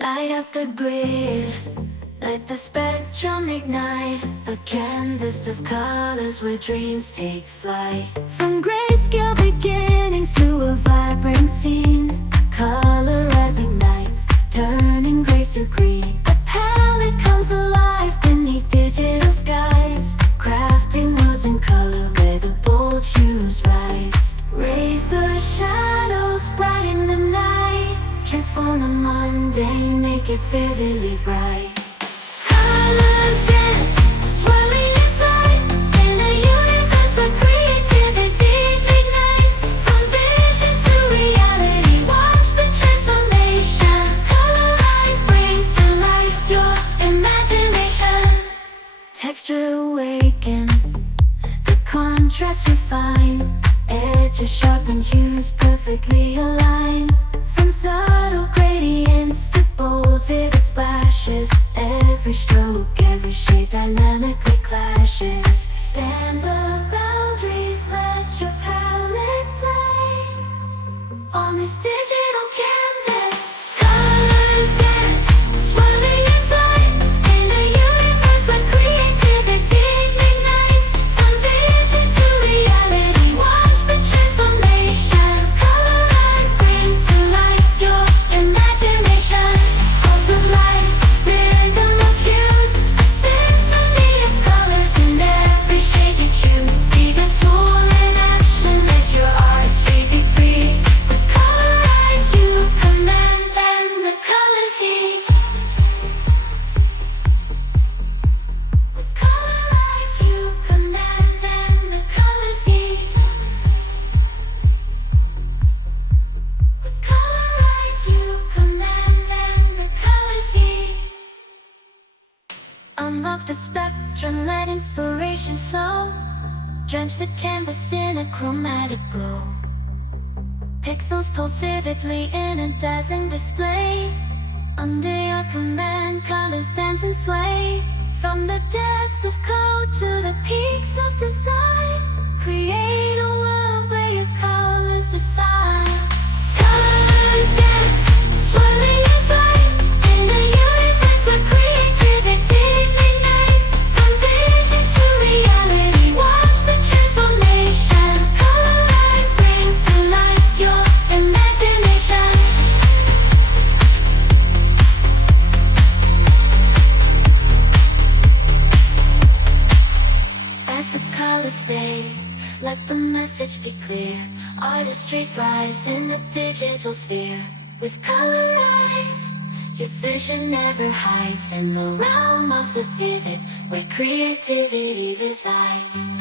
Light up the grid, let the spectrum ignite. A canvas of colors where dreams take flight. From grayscale beginnings to a vibrant scene, colorize ignites, turning grays to green. A palette comes alive beneath digital skies, crafting worlds in color where the bold hues rise. Raise the shadows, brighten the night, transform the mundane, make it vividly bright. Colors dance, swirling in flight, in a universe where creativity ignites. From vision to reality, watch the transformation. Colorize brings to life your imagination. Texture awaken, the contrast refine, edges sharpen, hues perfectly align. From subtle gradients to bold vivid splashes, every stroke, every shade dynamically clashes. Span the boundaries, let your palette play on this digital canvas. Colors dance, swirling in flight, in a universe where creativity ignites. From vision to reality, watch the transformation. Colorize brings to life your imagination. Pulse of light, rhythm of hues, a symphony of colors in every shade you choose. See the tool in action, let your artistry be free. With Colorize you command and the colors heat. With Colorize you command and the colors heat. With Colorize you command and the colors heat. Unlock the spectrum, let inspiration flow. Drench the canvas in a chromatic glow. Pixels pulse vividly in a dazzling display. Under your command, colors dance and sway. From the depths of code to the peaks of design, create a world where your colors define. Colors dance, swirling in flight, in a universe where creativity ignites. From vision to reality, watch the transformation. Colorize brings to life your imagination. As the colors stay, let the message be clear. Artistry thrives in the digital sphere. With Colorize, your vision never hides in the realm of the vivid, where creativity resides.